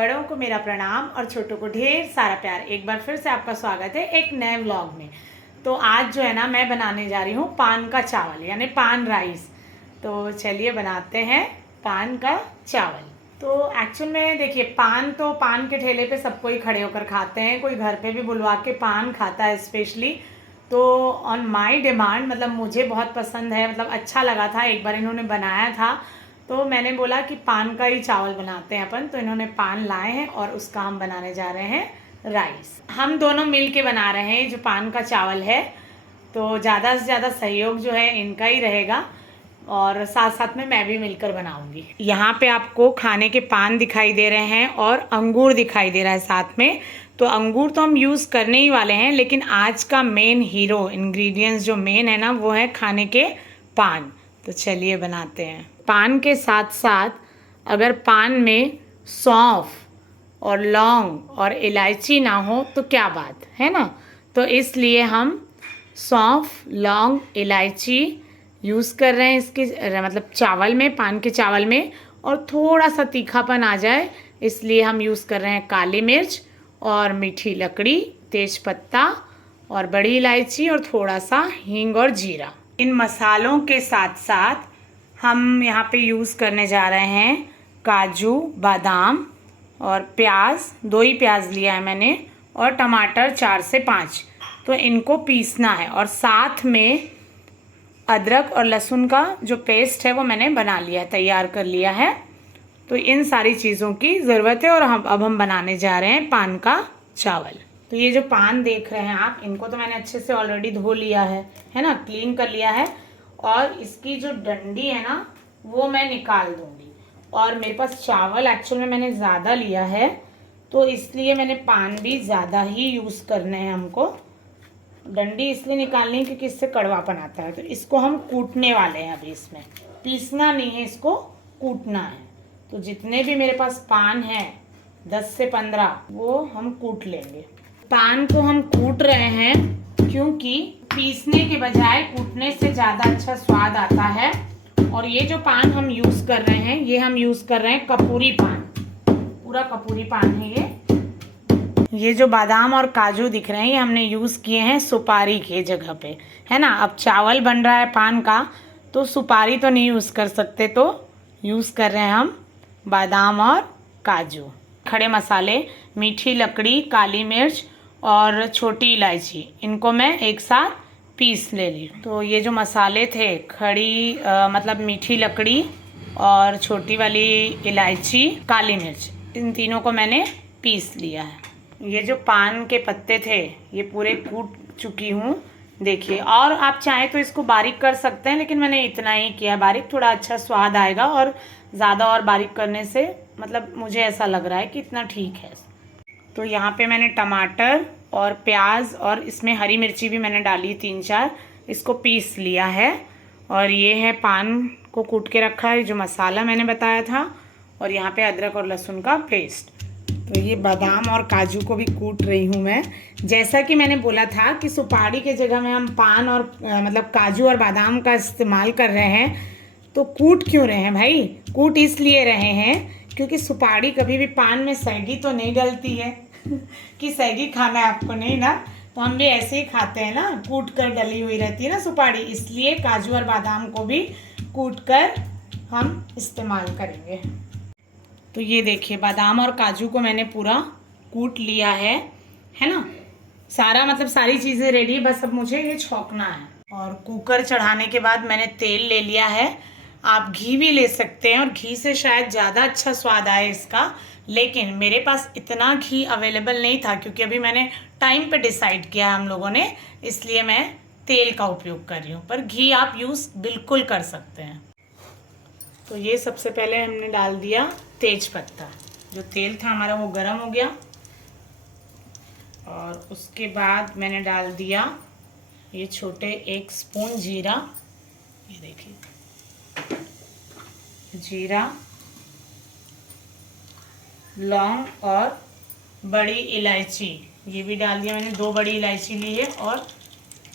बड़ों को मेरा प्रणाम और छोटों को ढेर सारा प्यार। एक बार फिर से आपका स्वागत है एक नए व्लॉग में। तो आज जो है ना, मैं बनाने जा रही हूँ पान का चावल यानी पान राइस। तो चलिए बनाते हैं पान का चावल। तो एक्चुअल में देखिए, पान तो पान के ठेले पे सबको ही खड़े होकर खाते हैं, कोई घर पे भी बुलवा के पान खाता है स्पेशली। तो ऑन माई डिमांड, मतलब मुझे बहुत पसंद है, मतलब अच्छा लगा था, एक बार इन्होंने बनाया था तो मैंने बोला कि पान का ही चावल बनाते हैं अपन। तो इन्होंने पान लाए हैं और उसका हम बनाने जा रहे हैं राइस। हम दोनों मिल के बना रहे हैं जो पान का चावल है। तो ज़्यादा से ज़्यादा सहयोग जो है इनका ही रहेगा और साथ साथ में मैं भी मिलकर बनाऊंगी। यहाँ पे आपको खाने के पान दिखाई दे रहे हैं और अंगूर दिखाई दे रहा है साथ में। तो अंगूर तो हम यूज़ करने ही वाले हैं, लेकिन आज का मेन हीरो इंग्रेडिएंट्स जो मेन है ना, वो है खाने के पान। तो चलिए बनाते हैं। पान के साथ साथ अगर पान में सौंफ और लौंग और इलायची ना हो तो क्या बात है ना। तो इसलिए हम सौंफ, लौंग, इलायची यूज़ कर रहे हैं इसके मतलब चावल में, पान के चावल में। और थोड़ा सा तीखापन आ जाए इसलिए हम यूज़ कर रहे हैं काली मिर्च और मीठी लकड़ी, तेज पत्ता और बड़ी इलायची और थोड़ा सा हींग और जीरा। इन मसालों के साथ साथ हम यहाँ पे यूज़ करने जा रहे हैं काजू, बादाम और प्याज। 2 ही प्याज लिया है मैंने और टमाटर 4 से 5। तो इनको पीसना है और साथ में अदरक और लहसुन का जो पेस्ट है वो मैंने बना लिया है, तैयार कर लिया है। तो इन सारी चीज़ों की ज़रूरत है और अब हम बनाने जा रहे हैं पान का चावल। तो ये जो पान देख रहे हैं आप, इनको तो मैंने अच्छे से ऑलरेडी धो लिया है ना, क्लीन कर लिया है। और इसकी जो डंडी है ना, वो मैं निकाल दूंगी। और मेरे पास चावल एक्चुअल में मैंने ज़्यादा लिया है, तो इसलिए मैंने पान भी ज़्यादा ही यूज़ करने हैं हमको। डंडी इसलिए निकालनी है क्योंकि इससे कड़वापन आता है। तो इसको हम कूटने वाले हैं अभी, इसमें पीसना नहीं है, इसको कूटना है। तो जितने भी मेरे पास पान हैं 10 से 15, वो हम कूट लेंगे। पान को हम कूट रहे हैं क्योंकि पीसने के बजाय कूटने से ज़्यादा अच्छा स्वाद आता है। और ये जो पान हम यूज़ कर रहे हैं, ये हम यूज़ कर रहे हैं कपूरी पान, पूरा कपूरी पान है ये जो बादाम और काजू दिख रहे हैं, ये हमने यूज़ किए हैं सुपारी के जगह पे, है ना। अब चावल बन रहा है पान का, तो सुपारी तो नहीं यूज़ कर सकते, तो यूज़ कर रहे हैं हम बादाम और काजू। खड़े मसाले, मीठी लकड़ी, काली मिर्च और छोटी इलायची, इनको मैं एक साथ पीस ले ली। तो ये जो मसाले थे, खड़ी मतलब मीठी लकड़ी और छोटी वाली इलायची, काली मिर्च, इन तीनों को मैंने पीस लिया है। ये जो पान के पत्ते थे ये पूरे कूट चुकी हूँ, देखिए। और आप चाहें तो इसको बारीक कर सकते हैं, लेकिन मैंने इतना ही किया बारीक, थोड़ा अच्छा स्वाद आएगा। और ज़्यादा और बारीक करने से मतलब मुझे ऐसा लग रहा है कि इतना ठीक है। तो यहाँ पे मैंने टमाटर और प्याज और इसमें हरी मिर्ची भी मैंने डाली 3-4, इसको पीस लिया है। और ये है पान को कूट के रखा है, जो मसाला मैंने बताया था। और यहाँ पे अदरक और लहसुन का पेस्ट। तो ये बादाम और काजू को भी कूट रही हूँ मैं। जैसा कि मैंने बोला था कि सुपारी के जगह में हम पान और मतलब काजू और बादाम का इस्तेमाल कर रहे हैं। तो कूट क्यों रहे हैं भाई? कूट इसलिए रहे हैं क्योंकि सुपारी कभी भी पान में सैगी तो नहीं डलती है कि सैगी खाना है आपको, नहीं ना। तो हम भी ऐसे ही खाते हैं ना, कूट कर डली हुई रहती है ना सुपारी, इसलिए काजू और बादाम को भी कूट कर हम इस्तेमाल करेंगे। तो ये देखिए, बादाम और काजू को मैंने पूरा कूट लिया है ना। सारा मतलब सारी चीज़ें रेडी, बस अब मुझे ये छौंकना है। और कुकर चढ़ाने के बाद मैंने तेल ले लिया है। आप घी भी ले सकते हैं और घी से शायद ज़्यादा अच्छा स्वाद आए इसका, लेकिन मेरे पास इतना घी अवेलेबल नहीं था क्योंकि अभी मैंने टाइम पे डिसाइड किया हम लोगों ने, इसलिए मैं तेल का उपयोग कर रही हूँ। पर घी आप यूज़ बिल्कुल कर सकते हैं। तो ये सबसे पहले हमने डाल दिया तेज पत्ता। जो तेल था हमारा वो गर्म हो गया। और उसके बाद मैंने डाल दिया ये छोटे 1 स्पून जीरा, ये देखिए जीरा, लौंग और बड़ी इलायची, ये भी डाल दिया मैंने। 2 बड़ी इलायची ली है और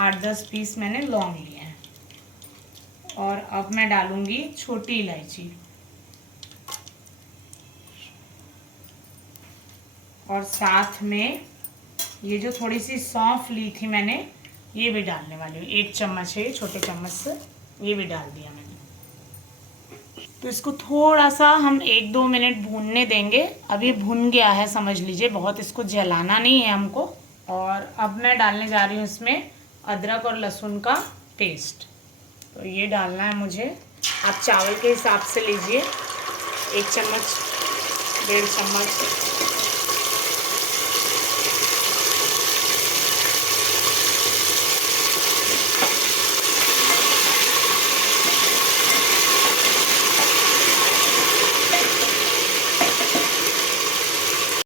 8-10 पीस मैंने लौंग लिए हैं। और अब मैं डालूंगी छोटी इलायची। और साथ में ये जो थोड़ी सी सौंफ ली थी मैंने, ये भी डालने वाली हूँ। 1 चम्मच है, छोटे चम्मच से ये भी डाल दिया मैंने। तो इसको थोड़ा सा हम 1-2 मिनट भूनने देंगे। अब ये भुन गया है समझ लीजिए, बहुत इसको जलाना नहीं है हमको। और अब मैं डालने जा रही हूँ इसमें अदरक और लहसुन का पेस्ट। तो ये डालना है मुझे, आप चावल के हिसाब से लीजिए, 1 चम्मच, 1.5 चम्मच।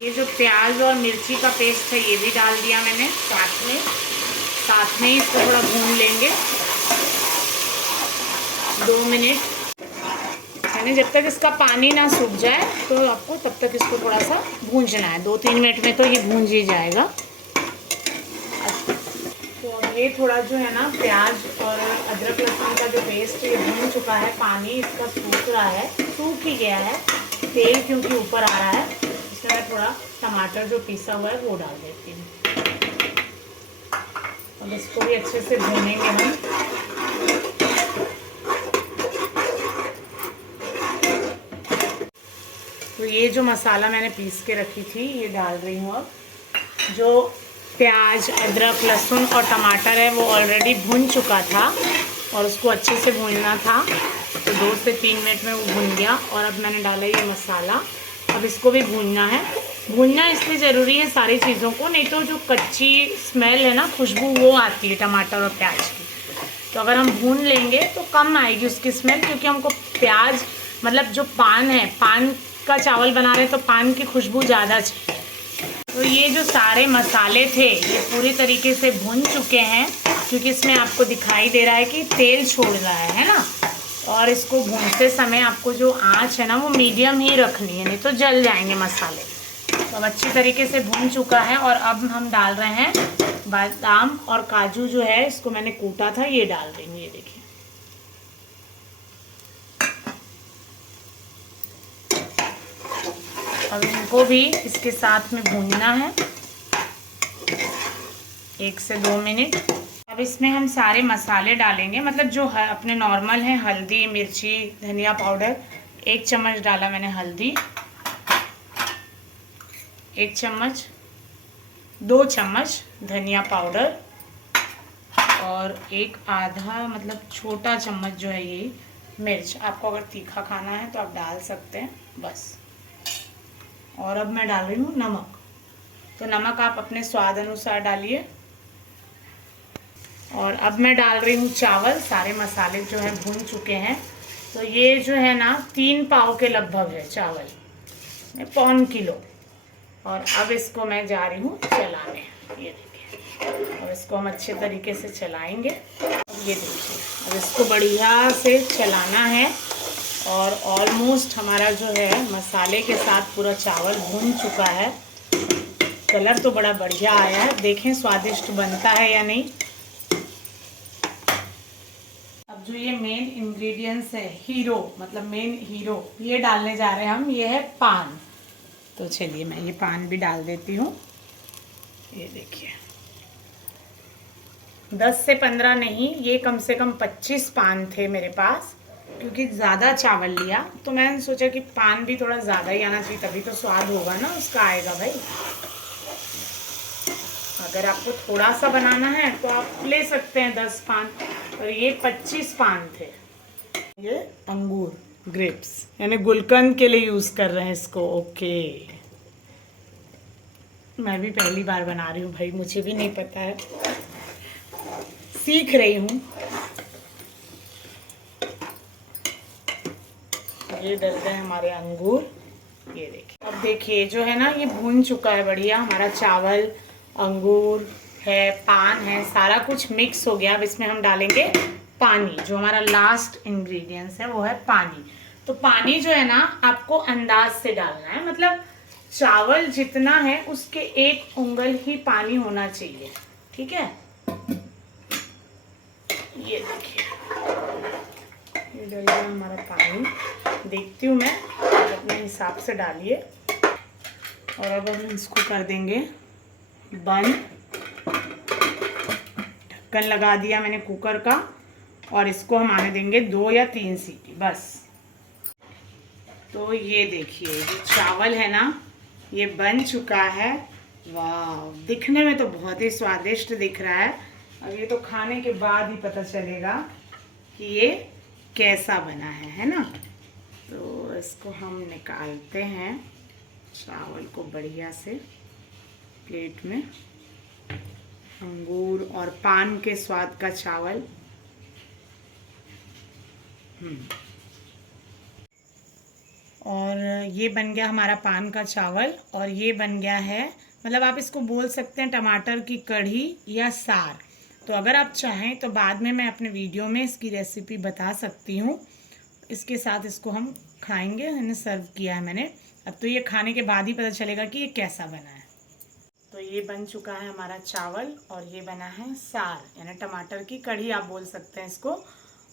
ये जो प्याज और मिर्ची का पेस्ट है ये भी डाल दिया मैंने साथ में ही इसको थोड़ा भून लेंगे 2 मिनट। यानी जब तक इसका पानी ना सूख जाए तो आपको तब तक इसको थोड़ा सा भूंजना है। 2-3 मिनट में तो ये भून ही जाएगा। तो अब ये थोड़ा जो है ना प्याज और अदरक लहसुन का जो पेस्ट ये भून चुका है, पानी इसका सूख रहा है, सूख ही गया है, तेल क्योंकि ऊपर आ रहा है। इसमें मैं थोड़ा टमाटर जो पीसा हुआ है वो डाल देती हूँ। अब इसको भी अच्छे से भूनेंगे हम। तो ये जो मसाला मैंने पीस के रखी थी ये डाल रही हूँ। अब जो प्याज, अदरक, लहसुन और टमाटर है वो ऑलरेडी भुन चुका था और उसको अच्छे से भूनना था, तो 2 से 3 मिनट में वो भुन गया। और अब मैंने डाला ये मसाला, अब इसको भी भूनना है। भूनना इसलिए ज़रूरी है सारी चीज़ों को, नहीं तो जो कच्ची स्मेल है ना, खुशबू वो आती है टमाटर और प्याज की। तो अगर हम भून लेंगे तो कम आएगी उसकी स्मेल, क्योंकि हमको प्याज मतलब जो पान है, पान का चावल बना रहे तो पान की खुशबू ज़्यादा चाहिए। तो ये जो सारे मसाले थे ये पूरी तरीके से भुन चुके हैं, क्योंकि इसमें आपको दिखाई दे रहा है कि तेल छोड़ रहा है ना। और इसको भूनते समय आपको जो आंच है ना वो मीडियम ही रखनी है, नहीं तो जल जाएंगे मसाले। तो अब अच्छी तरीके से भून चुका है और अब हम डाल रहे हैं बादाम और काजू जो है इसको मैंने कूटा था, ये डाल देंगे। ये देखिए, अब इनको भी इसके साथ में भूनना है 1 से 2 मिनट। अब इसमें हम सारे मसाले डालेंगे, मतलब जो अपने नॉर्मल हैं, हल्दी, मिर्ची, धनिया पाउडर। 1 चम्मच डाला मैंने हल्दी, 1 चम्मच, 2 चम्मच धनिया पाउडर और 1 आधा मतलब छोटा चम्मच जो है ये मिर्च। आपको अगर तीखा खाना है तो आप डाल सकते हैं, बस। और अब मैं डाल रही हूँ नमक। तो नमक आप अपने स्वाद अनुसार डालिए। और अब मैं डाल रही हूँ चावल। सारे मसाले जो हैं भून चुके हैं। तो ये जो है ना 3 पाव के लगभग है चावल, 1.25 किलो। और अब इसको मैं जा रही हूँ चलाने, ये देखिए। और इसको हम अच्छे तरीके से चलाएंगे। अब ये देखिए, अब इसको बढ़िया से चलाना है। और ऑलमोस्ट हमारा जो है मसाले के साथ पूरा चावल भून चुका है। कलर तो बड़ा बढ़िया आया है, देखें स्वादिष्ट बनता है या नहीं। अब जो ये मेन इंग्रेडिएंट्स है, हीरो मतलब मेन हीरो, ये डालने जा रहे हैं हम, ये है पान। तो चलिए मैं ये पान भी डाल देती हूँ। ये देखिए, 10 से 15 नहीं, ये कम से कम 25 पान थे मेरे पास, क्योंकि ज़्यादा चावल लिया तो मैंने सोचा कि पान भी थोड़ा ज़्यादा ही आना चाहिए, तभी तो स्वाद होगा ना उसका, आएगा भाई। अगर आपको थोड़ा सा बनाना है तो आप ले सकते हैं 10 पान, और ये 25 पान थे। ये अंगूर, ग्रेप्स, यानी गुलकंद के लिए यूज़ कर रहे हैं इसको। ओके, मैं भी पहली बार बना रही हूँ भाई, मुझे भी नहीं पता है, सीख रही हूँ। ये डल गए हमारे अंगूर, ये देखिए। अब देखिए जो है ना ये भून चुका है बढ़िया, हमारा चावल, अंगूर है, पान है, सारा कुछ मिक्स हो गया। अब इसमें हम डालेंगे पानी। जो हमारा लास्ट इंग्रेडिएंट्स है वो है पानी। तो पानी जो है ना आपको अंदाज से डालना है, मतलब चावल जितना है उसके 1 उंगल ही पानी होना चाहिए, ठीक है। ये देखिए, ये डल गया हमारा पानी। देखती हूँ मैं, अपने हिसाब से डालिए। और अब हम इसको कर देंगे बंद। ढक्कन लगा दिया मैंने कुकर का और इसको हम आने देंगे 2 या 3 सीटी बस। तो ये देखिए जो चावल है ना ये बन चुका है। वाह, दिखने में तो बहुत ही स्वादिष्ट दिख रहा है। अब ये तो खाने के बाद ही पता चलेगा कि ये कैसा बना है ना। तो इसको हम निकालते हैं चावल को बढ़िया से प्लेट में। अंगूर और पान के स्वाद का चावल। और ये बन गया हमारा पान का चावल। और ये बन गया है, मतलब आप इसको बोल सकते हैं टमाटर की कढ़ी या सार। तो अगर आप चाहें तो बाद में मैं अपने वीडियो में इसकी रेसिपी बता सकती हूँ। इसके साथ इसको हम खाएंगे। मैंने सर्व किया है मैंने। अब तो ये खाने के बाद ही पता चलेगा कि ये कैसा बना है। तो ये बन चुका है हमारा चावल और ये बना है सार यानी टमाटर की कढ़ी आप बोल सकते हैं इसको।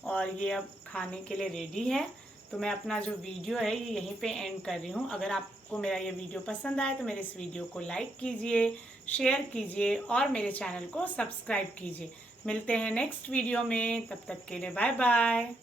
और ये अब खाने के लिए रेडी है। तो मैं अपना जो वीडियो है ये यहीं पे एंड कर रही हूँ। अगर आपको मेरा ये वीडियो पसंद आए तो मेरे इस वीडियो को लाइक कीजिए, शेयर कीजिए और मेरे चैनल को सब्सक्राइब कीजिए। मिलते हैं नेक्स्ट वीडियो में, तब तक के लिए बाय बाय।